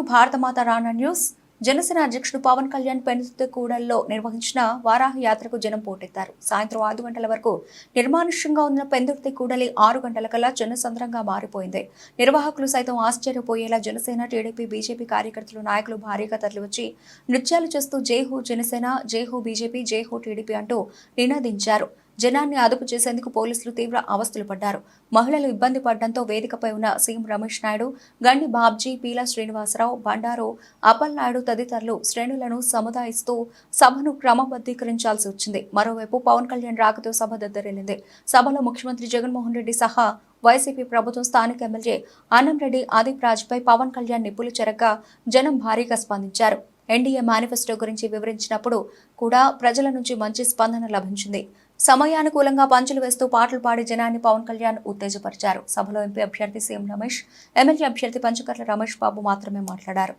భారత భారతమాత రానా న్యూస్. జనసేన అధ్యక్షుడు పవన్ కళ్యాణ్ పెనుతుకూడల్లో నిర్వహించిన వారాహ యాత్రకు జనం పోటెత్తారు. సాయంత్రం ఐదు గంటల వరకు నిర్మానుష్యంగా ఉన్న పెందుర్తి కూడలి ఆరు గంటల కల్లా జనసంద్రంగా మారిపోయింది. నిర్వాహకులు సైతం ఆశ్చర్యపోయేలా జనసేన టీడీపీ బీజేపీ కార్యకర్తలు నాయకులు భారీగా తరలివచ్చి నృత్యాలు చేస్తూ జై హో జనసేన జై హో బీజేపీ జై హో టీడీపీ అంటూ నినాదించారు. జనాన్ని అదుపు చేసేందుకు పోలీసులు తీవ్ర అవస్థలు పడ్డారు. మహిళలు ఇబ్బంది పడడంతో వేదికపై ఉన్న సీఎం రమేష్ నాయుడు గండి బాబ్జీ పీల శ్రీనివాసరావు బండారు అపల్ నాయుడు తదితరులు శ్రేణులను సముదాయిస్తూ సభను క్రమబద్ధీకరించాల్సి వచ్చింది. మరోవైపు పవన్ కళ్యాణ్ రాకతో సభ దద్దరిల్లింది. సభలో ముఖ్యమంత్రి జగన్మోహన్ రెడ్డి సహా వైసీపీ ప్రభుత్వం స్థానిక ఎమ్మెల్యే ఆనంరెడ్డి ఆదిప్ రాజ్పై పవన్ కళ్యాణ్ నిప్పులు చెరగ్గా జనం భారీగా స్పందించారు. ఎన్డీఏ మేనిఫెస్టో గురించి వివరించినప్పుడు కూడా ప్రజల నుంచి మంచి స్పందన లభించింది. సమయానుకూలంగా పంచులు వేస్తూ పాటలు పాడి జనాన్ని పవన్ కళ్యాణ్ ఉత్తేజపరిచారు. సభలో ఎంపీ అభ్యర్థి సీఎం రమేష్ ఎమ్మెల్యే అభ్యర్థి పంచకర్ల రమేష్ బాబు మాత్రమే మాట్లాడారు.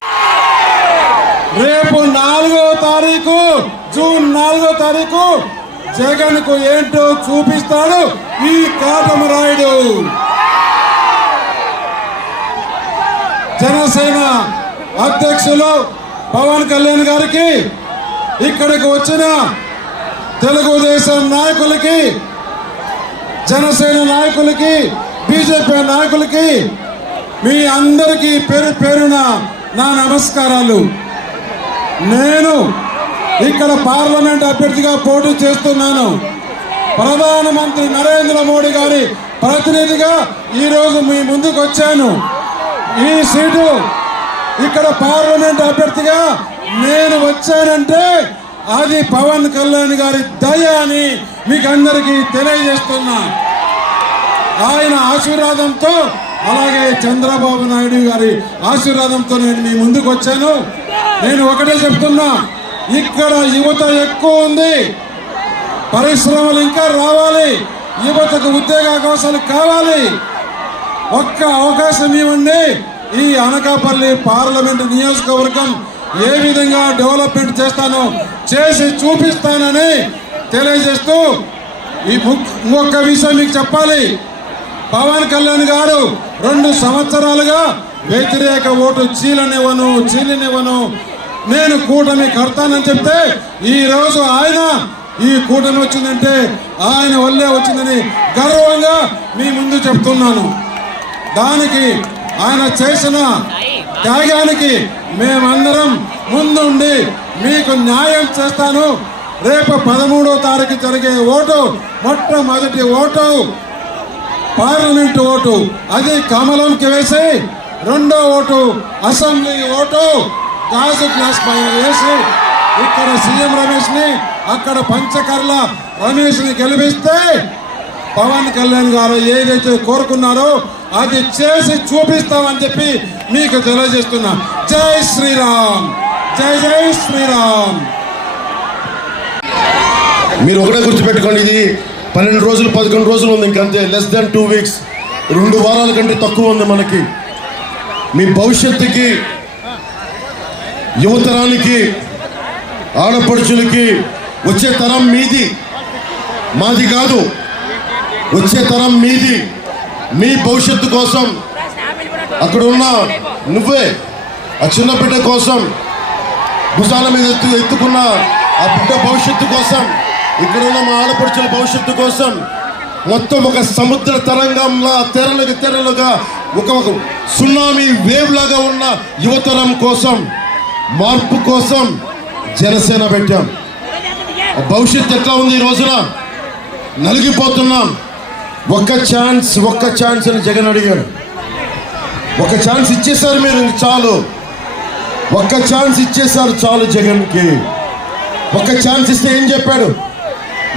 రేపు నాలుగో తారీఖు జూన్ నాలుగో తారీఖు జగన్కు ఏంటో చూపిస్తాడు ఈ కాటమరాయుడు. జనసేన అధ్యక్షులు పవన్ కళ్యాణ్ గారికి ఇక్కడికి వచ్చిన తెలుగుదేశం నాయకులకి జనసేన నాయకులకి బీజేపీ నాయకులకి మీ అందరికీ పేరు పేరున నా నమస్కారాలు. నేను ఇక్కడ పార్లమెంట్ అభ్యర్థిగా పోటీ చేస్తున్నాను. ప్రధానమంత్రి నరేంద్ర మోడీ గారి ప్రతినిధిగా ఈరోజు మీ ముందుకు వచ్చాను. ఈ సీటు ఇక్కడ పార్లమెంట్ అభ్యర్థిగా నేను వచ్చానంటే అది పవన్ కళ్యాణ్ గారి దయ అని మీకు అందరికీ తెలియజేస్తున్నా. ఆయన ఆశీర్వాదంతో అలాగే చంద్రబాబు నాయుడు గారి ఆశీర్వాదంతో నేను మీ ముందుకు వచ్చాను. నేను ఒకటే చెప్తున్నా ఇక్కడ యువత ఎక్కువ ఉంది. పరిశ్రమలు ఇంకా రావాలి. యువతకు ఉద్యోగ అవకాశాలు కావాలి. ఒక్క అవకాశం ఇవ్వండి ఈ అనకాపల్లి పార్లమెంట్ నియోజకవర్గం ఏ విధంగా డెవలప్మెంట్ చేస్తానో చేసి చూపిస్తానని తెలియజేస్తూ ఈ ఇంకొక విషయం మీకు చెప్పాలి. పవన్ కళ్యాణ్ గారు రెండు సంవత్సరాలుగా వ్యతిరేక ఓటు చీలనివ్వను చీలనివ్వను. నేను కూటమి కడతానని చెప్తే ఈరోజు ఆయన ఈ కూటమి వచ్చిందంటే ఆయన వల్లే వచ్చిందని గర్వంగా మీ ముందు చెప్తున్నాను. దానికి ఆయన చేసిన త్యాగానికి మేమందరం ముందుండి మీకు న్యాయం చేస్తాను. రేపు పదమూడో తారీఖు జరిగే ఓటు మొట్టమొదటి ఓటు పార్లమెంట్ ఓటు. అది కమలంకి వేసి రెండో ఓటు అసెంబ్లీ ఓటు గాజు గ్లాస్ పైన వేసి ఇక్కడ సీఎం రమేష్ని అక్కడ పంచకర్ల రమేష్ని గెలిపిస్తే పవన్ కళ్యాణ్ గారు ఏదైతే కోరుకున్నారో అది చేసి చూపిస్తామని చెప్పి మీకు తెలియజేస్తున్నా. జై శ్రీరామ్. జై జై శ్రీరామ్. మీరు ఒకటే గుర్తుపెట్టుకోండి ఇది పన్నెండు రోజులు పదకొండు రోజులు ఉంది ఇంకంతే లెస్ దెన్ టూ వీక్స్ రెండు వారాల కంటే తక్కువ ఉంది మనకి. మీ భవిష్యత్తుకి యువతరానికి ఆడపడుచులకి వచ్చే తరం మీది. మాది కాదు. వచ్చే తరం మీది. మీ భవిష్యత్తు కోసం అక్కడ ఉన్న నువ్వే ఆ చిన్న బిడ్డ కోసం భుజాల మీద ఎత్తు ఎత్తుకున్న ఆ బిడ్డ భవిష్యత్తు కోసం ఇక్కడ ఉన్న మా ఆడపడుచుల భవిష్యత్తు కోసం మొత్తం ఒక సముద్ర తరంగంలా తెరలుగా తెరలుగా ఒక ఒక సునామీ వేవ్ లాగా ఉన్న యువతరం కోసం మార్పు కోసం జనసేన పెట్టాం. ఆ భవిష్యత్తు ఎట్లా ఉంది ఈ రోజున? నలిగిపోతున్నాం. ఒక్క ఛాన్స్ ఒక్క ఛాన్స్ అని జగన్ అడిగాడు ఒక ఛాన్స్ ఇచ్చేసారు మీరు చాలు. ఒక్క ఛాన్స్ ఇచ్చేసారు చాలు జగన్కి. ఒక్క ఛాన్స్ ఇస్తే ఏం చెప్పాడు?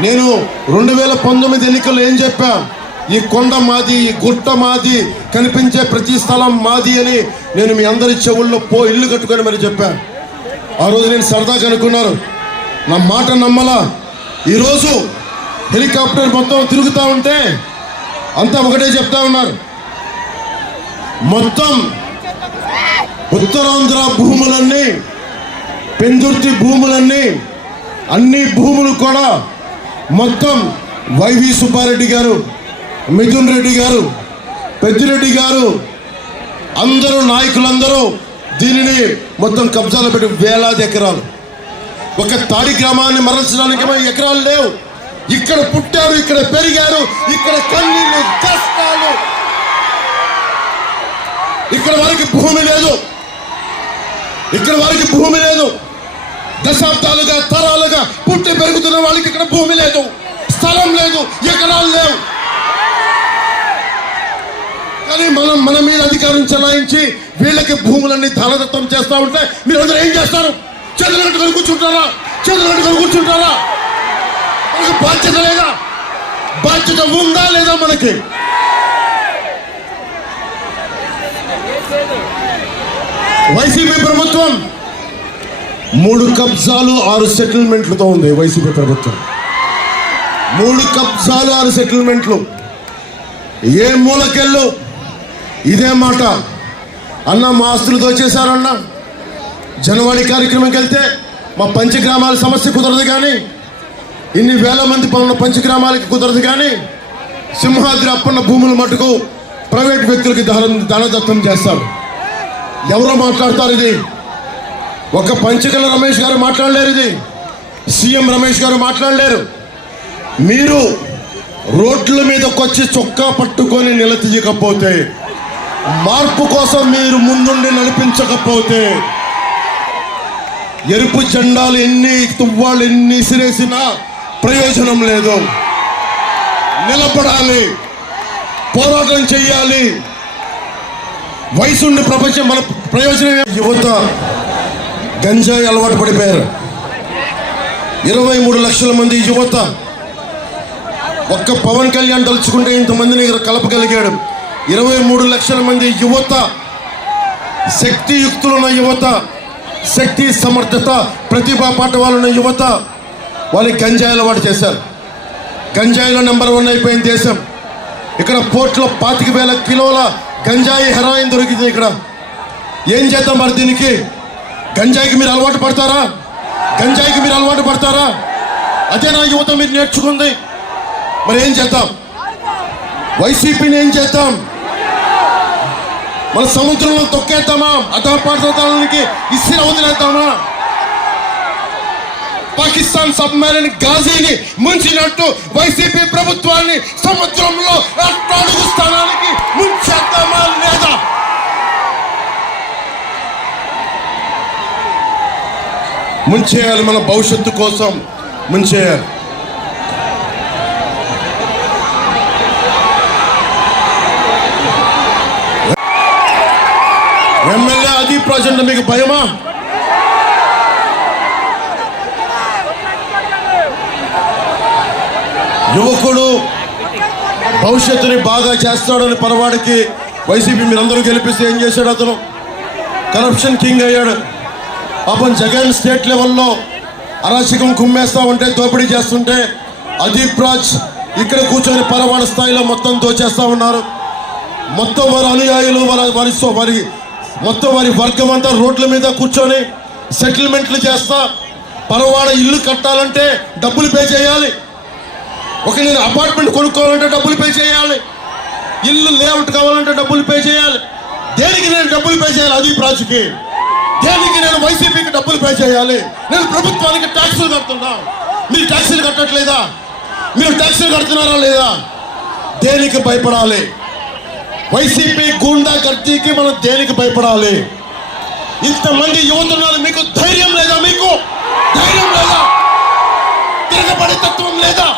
నేను రెండు వేల పంతొమ్మిది ఎన్నికల్లో ఏం చెప్పా? ఈ కొండ మాది ఈ గుట్ట మాది కనిపించే ప్రతి స్థలం మాది అని నేను మీ అందరి చెవుల్లో పో ఇల్లు కట్టుకొని మరి చెప్పాను ఆ రోజు నేను సరదాగా అనుకున్నారు. నా మాట నమ్మలా? ఈరోజు హెలికాప్టర్ మొత్తం తిరుగుతూ ఉంటే అంతా ఒకటే చెప్తా ఉన్నారు. మొత్తం ఉత్తరాంధ్ర భూములన్నీ పెందుర్తి భూములన్నీ అన్ని భూములు కూడా మొత్తం వైవి సుబ్బారెడ్డి గారు మిథున్ రెడ్డి గారు పెద్దిరెడ్డి గారు అందరూ నాయకులందరూ దీనిని మొత్తం కబ్జాలో పెట్టి వేలాది ఎకరాలు. ఒక తాడి గ్రామాన్ని మరల్చడానికి ఎకరాలు లేవు. ఇక్కడ పుట్టారు ఇక్కడ పెరిగారు ఇక్కడ కన్నీళ్ళు కష్టాలు ఇక్కడ వారికి భూమి లేదు. ఇక్కడ వారికి భూమి లేదు. దశాబ్దాలుగా తరాలుగా పుట్టి పెరుగుతున్న వాళ్ళకి ఇక్కడ భూమి లేదు. స్థలం లేదు ఎకరాలు లేవు. కానీ మనం మన మీద అధికారం చెలాయించి వీళ్ళకి భూములన్నీ ధనదత్తం చేస్తా ఉంటే మీరు అందరూ ఏం చేస్తారు? చేతులు కట్టుకొని కూర్చుంటారా? చేతులు కట్టుకొని కూర్చుంటారా? మనకు బాధ్యత లేదా? బాధ్యత ఉందా లేదా మనకి? వైసీపీ ప్రభుత్వం మూడు కబ్జాలు ఆరు సెటిల్మెంట్లతో ఉంది వైసీపీ ప్రభుత్వం. మూడు కబ్జాలు ఆరు సెటిల్మెంట్లు. ఏ మూలకెళ్ళు? ఇదే మాట. అన్న మా ఆస్తులు దోచేశారన్న. జనవాణి కార్యక్రమంకి వెళ్తే మా పంచగ్రామాల సమస్య కుదరదు కానీ ఇన్ని వేల మంది పనున్న పంచగ్రామాలకి కుదరదు కానీ సింహాద్రి అప్పన్న భూములు మటుకు ప్రైవేట్ వ్యక్తులకి దాన దానదత్తం చేస్తారు. ఎవరో మాట్లాడతారు ఇది? ఒక పంచగల రమేష్ గారు మాట్లాడలేరు ఇది. సీఎం రమేష్ గారు మాట్లాడలేరు. మీరు రోడ్ల మీదకొచ్చి చొక్కా పట్టుకొని నిలదీయకపోతే మార్పు కోసం మీరు ముందుండి నడిపించకపోతే ఎరుపు జెండాలు ఎన్ని తువ్వాళ్ళు ఎన్ని సిరేసినా ప్రయోజనం లేదు. నిలబడాలి. పోరాటం చేయాలి వయసుండి ప్రపంచం మన ప్రయోజనం యువత గంజాయి అలవాటు పడిపోయారు. ఇరవై మూడు లక్షల మంది యువత ఒక్క పవన్ కళ్యాణ్ తలుచుకుంటే ఇంతమందిని కలపగలిగాడు ఇరవై మూడు లక్షల మంది యువత శక్తియుక్తులున్న యువత శక్తి సమర్థత ప్రతిభా పాఠవాలున్న యువత వాళ్ళకి గంజాయి అలవాటు చేశారు. గంజాయిలో నెంబర్ వన్ అయిపోయింది దేశం. ఇక్కడ పోర్ట్లో పాతిక వేల కిలోల గంజాయి హెరాయిన్ దొరికింది ఇక్కడ. ఏం చేద్దాం మరి దీనికి? గంజాయికి మీరు అలవాటు పడతారా? గంజాయికి మీరు అలవాటు పడతారా? అదే నా యువత మీరు నేర్చుకుంది. మరి ఏం చేద్దాం? వైసీపీని ఏం చేద్దాం? మన సముద్రంలో తొక్కేద్దామా? అధపాతానికి ఇస్త్రీ వదిలేద్దామా పాకిస్తాన్ సబ్మెరైన్ గాజీని ముంచినట్టు వైసీపీ ప్రభుత్వాన్ని సముద్రంలో అట్టడుగు స్థానానికి ముంచేద్దామా లేదా? ముంచేయాలి మన భవిష్యత్తు కోసం. ముంచేయాలి. ఎమ్మెల్యే అది ప్రాజెక్ట్ మీకు భయమా? యువకుడు భవిష్యత్తుని బాగా చేస్తాడని పరవాడికి వైసీపీ మీరందరూ గెలిపిస్తే ఏం చేశాడు అతను? కరప్షన్ కింగ్ అయ్యాడు. పాపం జగన్ స్టేట్ లెవెల్లో అరాచకం కుమ్మేస్తా ఉంటే దోపిడీ చేస్తుంటే అదీప్ రాజ్ ఇక్కడ కూర్చొని పరవాడ స్థాయిలో మొత్తం దోచేస్తూ ఉన్నారు. మొత్తం వారి అనుయాయులు వారి వారి వారి మొత్తం వారి వర్గం అంతా రోడ్ల మీద కూర్చొని సెటిల్మెంట్లు చేస్తా. పరవాడ ఇల్లు కట్టాలంటే డబ్బులు పే చేయాలి. ఒక నేను అపార్ట్మెంట్ కొనుక్కోవాలంటే డబ్బులు పే చేయాలి. ఇల్లు లేఅవుట్ కావాలంటే డబ్బులు పే చేయాలి. దేనికి నేను డబ్బులు పే చేయాలి? అది ప్రాజుకి దేనికి నేను వైసీపీకి డబ్బులు పే చేయాలి? నేను ప్రభుత్వానికి ట్యాక్సులు కడుతున్నా. మీరు ట్యాక్సులు కట్టట్లేదా? మీరు ట్యాక్సులు కడుతున్నారా లేదా? దేనికి భయపడాలి? వైసీపీ గూండా గర్తీకి మనం దేనికి భయపడాలి? ఇంతమంది యువతున్నారు మీకు ధైర్యం లేదా మీకు? ధైర్యం లేదా? తిరగబడే తత్వం లేదా?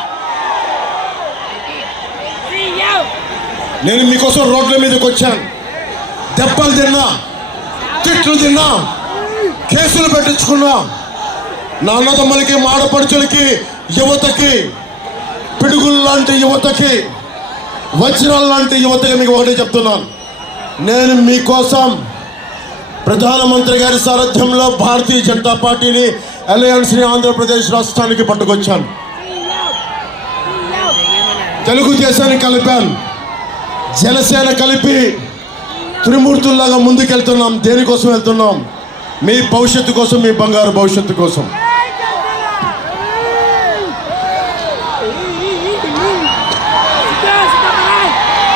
నేను మీకోసం రోడ్ల మీదకి వచ్చాను. దెబ్బలు తిన్నా తిట్లు తిన్నా కేసులు పెట్టించుకున్నా. నా అన్నదమ్ములకి మాడపడుచులకి యువతకి పిడుగులు లాంటి యువతకి వజ్రాల లాంటి యువతకి మీకు ఒకటే చెప్తున్నాను. నేను మీకోసం ప్రధానమంత్రి గారి సారథ్యంలో భారతీయ జనతా పార్టీని అలయన్స్ని ఆంధ్రప్రదేశ్ రాష్ట్రానికి పట్టుకొచ్చాను. తెలుగుదేశాన్ని కలిపాను. జనసేన కలిపి త్రిమూర్తుల్లాగా ముందుకెళ్తున్నాం. దేనికోసం వెళ్తున్నాం? మీ భవిష్యత్తు కోసం మీ బంగారు భవిష్యత్తు కోసం.